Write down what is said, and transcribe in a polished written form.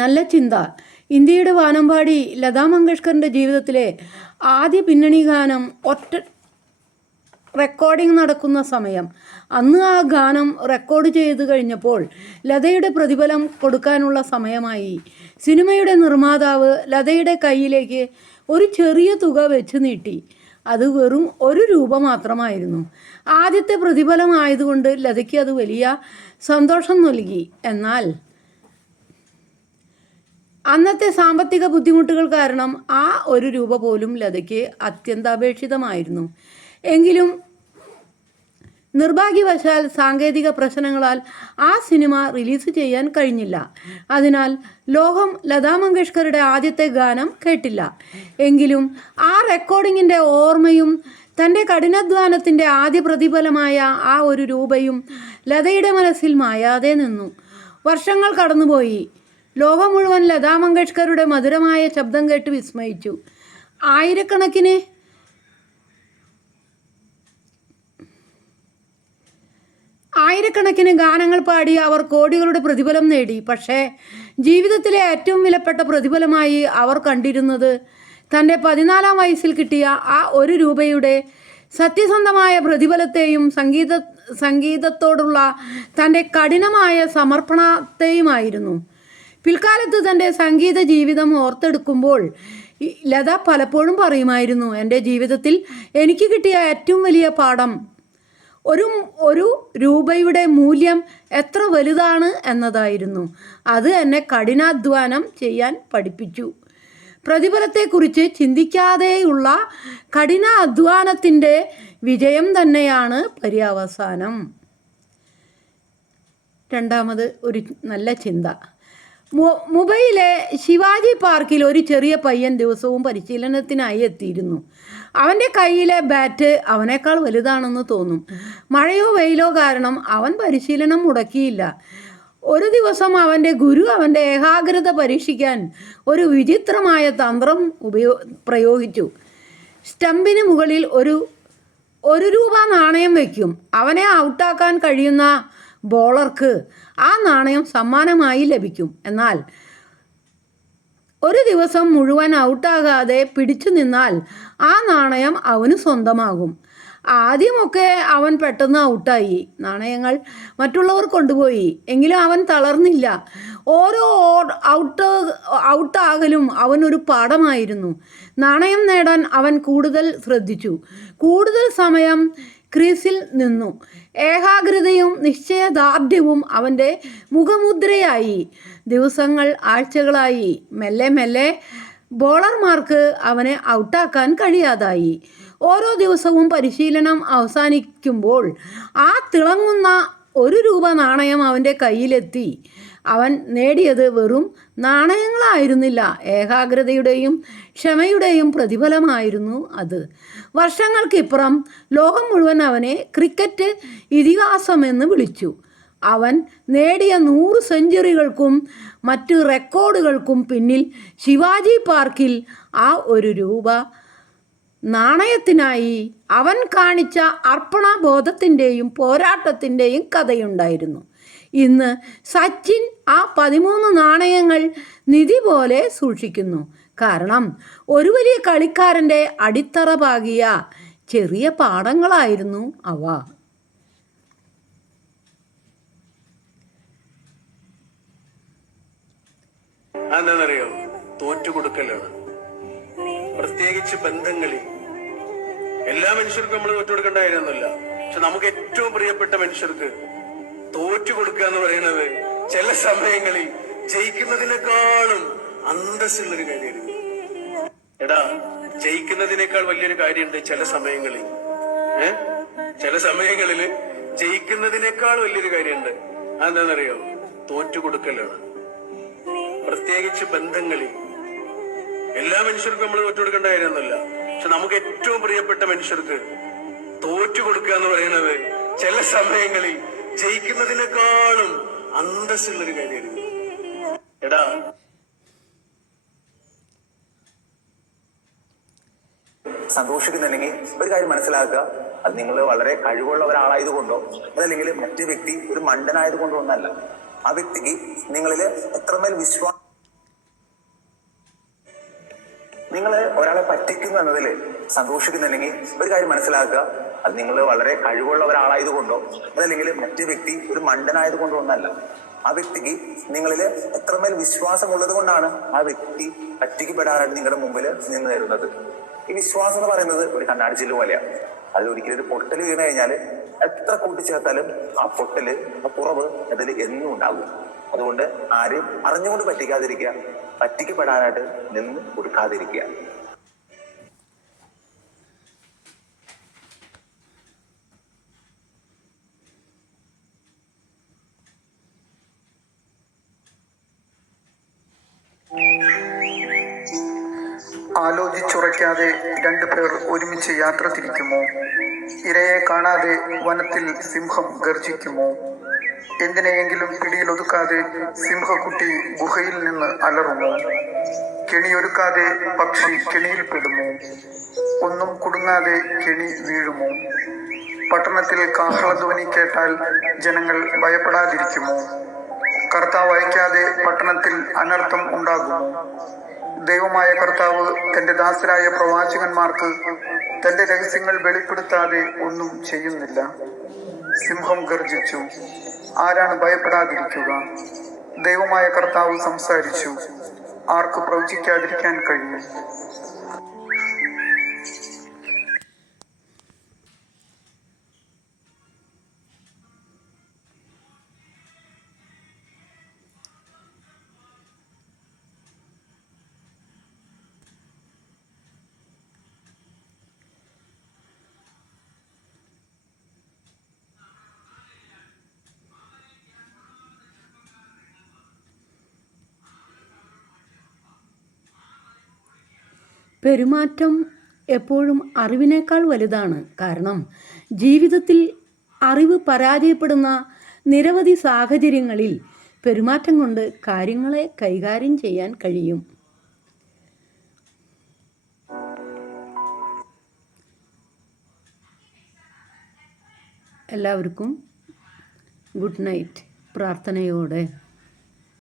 നല്ല ചിന്ത. ഇന്ത്യയുടെ വാനമ്പാടി ലതാ മങ്കേഷ്കറിൻ്റെ ജീവിതത്തിലെ ആദ്യ പിന്നണി ഗാനം ഒറ്റ റെക്കോർഡിംഗ് നടക്കുന്ന സമയം. അന്ന് ആ ഗാനം റെക്കോർഡ് ചെയ്ത് കഴിഞ്ഞപ്പോൾ ലതയുടെ പ്രതിഫലം കൊടുക്കാനുള്ള സമയമായി. സിനിമയുടെ നിർമ്മാതാവ് ലതയുടെ കയ്യിലേക്ക് ഒരു ചെറിയ തുക വെച്ച് നീട്ടി. അത് വെറും ₹1 മാത്രമായിരുന്നു. ആദ്യത്തെ പ്രതിഫലമായതുകൊണ്ട് ലതയ്ക്ക് അത് വലിയ സന്തോഷം നൽകി. എന്നാൽ അന്നത്തെ സാമ്പത്തിക ബുദ്ധിമുട്ടുകൾ കാരണം ആ ₹1 പോലും ലതയ്ക്ക് അത്യന്താപേക്ഷിതമായിരുന്നു. എങ്കിലും നിർഭാഗ്യവശാൽ സാങ്കേതിക പ്രശ്നങ്ങളാൽ ആ സിനിമ റിലീസ് ചെയ്യാൻ കഴിഞ്ഞില്ല. അതിനാൽ ലോകം ലതാ മങ്കേഷ്കറുടെ ആദ്യത്തെ ഗാനം കേട്ടില്ല. എങ്കിലും ആ റെക്കോർഡിങ്ങിൻ്റെ ഓർമ്മയും തൻ്റെ കഠിനാധ്വാനത്തിൻ്റെ ആദ്യ പ്രതിഫലമായ ആ ₹1 ലതയുടെ മനസ്സിൽ മായാതെ നിന്നു. വർഷങ്ങൾ കടന്നുപോയി. ലോകം മുഴുവൻ ലതാ മങ്കേഷ്കറുടെ മധുരമായ ശബ്ദം കേട്ട് വിസ്മയിച്ചു. ആയിരക്കണക്കിന് ഗാനങ്ങൾ പാടി അവർ കോടികളുടെ പ്രതിഫലം നേടി. പക്ഷേ ജീവിതത്തിലെ ഏറ്റവും വിലപ്പെട്ട പ്രതിഫലമായി അവർ കണ്ടിരുന്നത് തൻ്റെ 14-ാം വയസ്സിൽ കിട്ടിയ ആ ₹1 സത്യസന്ധമായ പ്രതിഫലത്തെയും സംഗീതത്തോടുള്ള തൻ്റെ കഠിനമായ സമർപ്പണത്തെയുമായിരുന്നു. പിൽക്കാലത്ത് തൻ്റെ സംഗീത ജീവിതം ഓർത്തെടുക്കുമ്പോൾ ലത പലപ്പോഴും പറയുമായിരുന്നു, എൻ്റെ ജീവിതത്തിൽ എനിക്ക് കിട്ടിയ ഏറ്റവും വലിയ പാഠം ₹1 മൂല്യം എത്ര വലുതാണ് എന്നതായിരുന്നു. അത് എന്നെ കഠിനാധ്വാനം ചെയ്യാൻ പഠിപ്പിച്ചു. പ്രതിഫലത്തെക്കുറിച്ച് ചിന്തിക്കാതെയുള്ള കഠിനാധ്വാനത്തിൻ്റെ വിജയം തന്നെയാണ് പര്യവസാനം. രണ്ടാമത് ഒരു നല്ല ചിന്ത. മുംബൈയിലെ ശിവാജി പാർക്കിൽ ഒരു ചെറിയ പയ്യൻ ദിവസവും പരിശീലനത്തിനായി എത്തിയിരുന്നു. അവൻ്റെ കയ്യിലെ ബാറ്റ് അവനേക്കാൾ വലുതാണെന്ന് തോന്നും. മഴയോ വെയിലോ കാരണം അവൻ പരിശീലനം മുടക്കിയില്ല. ഒരു ദിവസം അവൻ്റെ ഗുരു അവൻ്റെ ഏകാഗ്രത പരീക്ഷിക്കാൻ ഒരു വിചിത്രമായ തന്ത്രം പ്രയോഗിച്ചു. സ്റ്റമ്പിന് മുകളിൽ ₹1 നാണയം വയ്ക്കും. അവനെ ഔട്ടാക്കാൻ കഴിയുന്ന ബോളർക്ക് ആ നാണയം സമ്മാനമായി ലഭിക്കും. എന്നാൽ ഒരു ദിവസം മുഴുവൻ ഔട്ടാകാതെ പിടിച്ചു നിന്നാൽ ആ നാണയം അവന് സ്വന്തമാകും. ആദ്യമൊക്കെ അവൻ പെട്ടെന്ന് ഔട്ടായി. നാണയങ്ങൾ മറ്റുള്ളവർ കൊണ്ടുപോയി. എങ്കിലും അവൻ തളർന്നില്ല. ഓരോ ഔട്ടാകലും അവനൊരു പാഠമായിരുന്നു. നാണയം നേടാൻ അവൻ കൂടുതൽ ശ്രദ്ധിച്ചു. കൂടുതൽ സമയം ക്രീസിൽ നിന്നു. ഏകാഗ്രതയും നിശ്ചയദാർഢ്യവും അവൻ്റെ മുഖമുദ്രയായി. ദിവസങ്ങൾ ആഴ്ചകളായി. മെല്ലെ മെല്ലെ ബോളർമാർക്ക് അവനെ ഔട്ടാക്കാൻ കഴിയാതായി. ഓരോ ദിവസവും പരിശീലനം അവസാനിക്കുമ്പോൾ ആ തിളങ്ങുന്ന ₹1 നാണയം അവൻ്റെ കയ്യിലെത്തി. അവൻ നേടിയത് വെറും നാണയങ്ങളായിരുന്നില്ല, ഏകാഗ്രതയുടെയും ക്ഷമയുടെയും പ്രതിഫലമായിരുന്നു അത്. വർഷങ്ങൾക്കിപ്പുറം ലോകം മുഴുവൻ അവനെ ക്രിക്കറ്റ് ഇതിഹാസമെന്ന് വിളിച്ചു. അവൻ നേടിയ 100 സെഞ്ചുറികൾക്കും മറ്റ് റെക്കോർഡുകൾക്കും പിന്നിൽ ശിവാജി പാർക്കിൽ ആ ₹1 നാണയത്തിനായി അവൻ കാണിച്ച അർപ്പണബോധത്തിൻ്റെയും പോരാട്ടത്തിൻ്റെയും കഥയുണ്ടായിരുന്നു. ഇന്ന് സച്ചിൻ ആ 13 നാണയങ്ങൾ നിധി പോലെ സൂക്ഷിക്കുന്നു. കാരണം ഒരു വലിയ കളിക്കാരൻ്റെ അടിത്തറ പാകിയ ചെറിയ പാഠങ്ങളായിരുന്നു അവ. എന്താണെന്നറിയോ? തോറ്റുകൊടുക്കലാണ്. പ്രത്യേകിച്ച് ബന്ധങ്ങളിൽ. എല്ലാ മനുഷ്യർക്കും നമ്മൾ തോറ്റുകൊടുക്കേണ്ട കാര്യമൊന്നുമില്ല. പക്ഷെ നമുക്ക് ഏറ്റവും പ്രിയപ്പെട്ട മനുഷ്യർക്ക് തോറ്റുകൊടുക്കുക എന്ന് പറയുന്നത് ചില സമയങ്ങളിൽ ജയിക്കുന്നതിനേക്കാളും അന്തസ്സുള്ളൊരു കാര്യമാണ്. എടാ, ജയിക്കുന്നതിനേക്കാൾ വലിയൊരു കാര്യമുണ്ട് ചില സമയങ്ങളിൽ. ജയിക്കുന്നതിനേക്കാൾ വലിയൊരു കാര്യമുണ്ട്. അതെന്താണെന്നറിയോ? തോറ്റുകൊടുക്കലാണ്. പ്രത്യേകിച്ച് ബന്ധങ്ങളിൽ. എല്ലാ മനുഷ്യർക്കും നമ്മൾ തോറ്റുകൊടുക്കേണ്ട കാര്യമൊന്നുമില്ല. പക്ഷെ നമുക്ക് ഏറ്റവും പ്രിയപ്പെട്ട മനുഷ്യർക്ക് തോറ്റുകൊടുക്കുക എന്ന് പറയുന്നത് ചില സമയങ്ങളിൽ ജയിക്കുന്നതിനേക്കാളും അന്തസ്സുള്ളൊരു കാര്യമാണ്. എടാ, സന്തോഷിക്കുന്നുണ്ടെങ്കിൽ ഒരു കാര്യം മനസ്സിലാക്കുക, അത് നിങ്ങൾ വളരെ കഴിവുള്ള ഒരാളായതുകൊണ്ടോ അതല്ലെങ്കിൽ മറ്റു വ്യക്തി ഒരു മണ്ടനായത് കൊണ്ടോ ഒന്നല്ല. ആ വ്യക്തിക്ക് നിങ്ങളിൽ എത്രമേൽ വിശ്വാസം നിങ്ങൾ ഒരാളെ പറ്റിക്കുന്നു എന്നതിൽ സന്തോഷിക്കുന്നുണ്ടെങ്കിൽ ഒരു കാര്യം മനസ്സിലാക്കുക, അത് നിങ്ങൾ വളരെ കഴിവുള്ള ഒരാളായതുകൊണ്ടോ അതല്ലെങ്കിൽ മറ്റു വ്യക്തി ഒരു മണ്ടനായത് കൊണ്ടോ ഒന്നല്ല. ആ വ്യക്തിക്ക് നിങ്ങളിൽ എത്രമേൽ വിശ്വാസമുള്ളത് കൊണ്ടാണ് ആ വ്യക്തി പറ്റിക്കപ്പെടാനായിട്ട് നിങ്ങളുടെ മുമ്പിൽ നിന്ന് തരുന്നത്. ഈ വിശ്വാസം എന്ന് പറയുന്നത് ഒരു കണ്ണാടി ചില്ല് പോലെയാണ്. അതിൽ ഒരിക്കലും ഒരു പൊട്ടൽ വീണ് കഴിഞ്ഞാൽ എത്ര കൂട്ടിച്ചേർത്താലും ആ പൊട്ടല്, ആ കുറവ് അതിൽ എന്നും ഉണ്ടാകും. അതുകൊണ്ട് ആരെയും അറിഞ്ഞുകൊണ്ട് പറ്റിക്കാതിരിക്കുക, പറ്റിക്കപ്പെടാനായിട്ട് നിന്ന് കൊടുക്കാതിരിക്കുക. ആലോചിച്ചുറയ്ക്കാതെ രണ്ടുപേർ ഒരുമിച്ച് യാത്ര തിരിക്കുമോ? ഇരയെ കാണാതെ വനത്തിൽ സിംഹം ഗർജിക്കുമോ? എന്തിനെയെങ്കിലും പിടിയിലൊതുക്കാതെ സിംഹക്കുട്ടി ഗുഹയിൽ നിന്ന് അലറുമോ? കെണിയൊരുക്കാതെ പക്ഷി കെണിയിൽപ്പെടുമോ? ഒന്നും കുടുങ്ങാതെ കെണി വീഴുമോ? പട്ടണത്തിൽ കാഹളധ്വനി കേട്ടാൽ ജനങ്ങൾ ഭയപ്പെടാതിരിക്കുമോ? കർത്താവ് അയക്കാതെ പട്ടണത്തിൽ അനർത്ഥം ഉണ്ടാകുമോ? ദൈവമായ കർത്താവ് തന്റെ ദാസരായ പ്രവാചകന്മാർക്ക് തന്റെ രഹസ്യങ്ങൾ വെളിപ്പെടുത്താതെ ഒന്നും ചെയ്യുന്നില്ല. സിംഹം ഗർജിച്ചു, ആരാണ് ഭയപ്പെടാതിരിക്കുക? ദൈവമായ കർത്താവ് സംസാരിച്ചു, ആർക്ക് പ്രവചിക്കാതിരിക്കാൻ കഴിയും? പെരുമാറ്റം എപ്പോഴും അറിവിനേക്കാൾ വലുതാണ്. കാരണം ജീവിതത്തിൽ അറിവ് പരാജയപ്പെടുന്ന നിരവധി സാഹചര്യങ്ങളിൽ പെരുമാറ്റം കൊണ്ട് കാര്യങ്ങളെ കൈകാര്യം ചെയ്യാൻ കഴിയും. എല്ലാവർക്കും ഗുഡ് നൈറ്റ് പ്രാർത്ഥനയോടെ.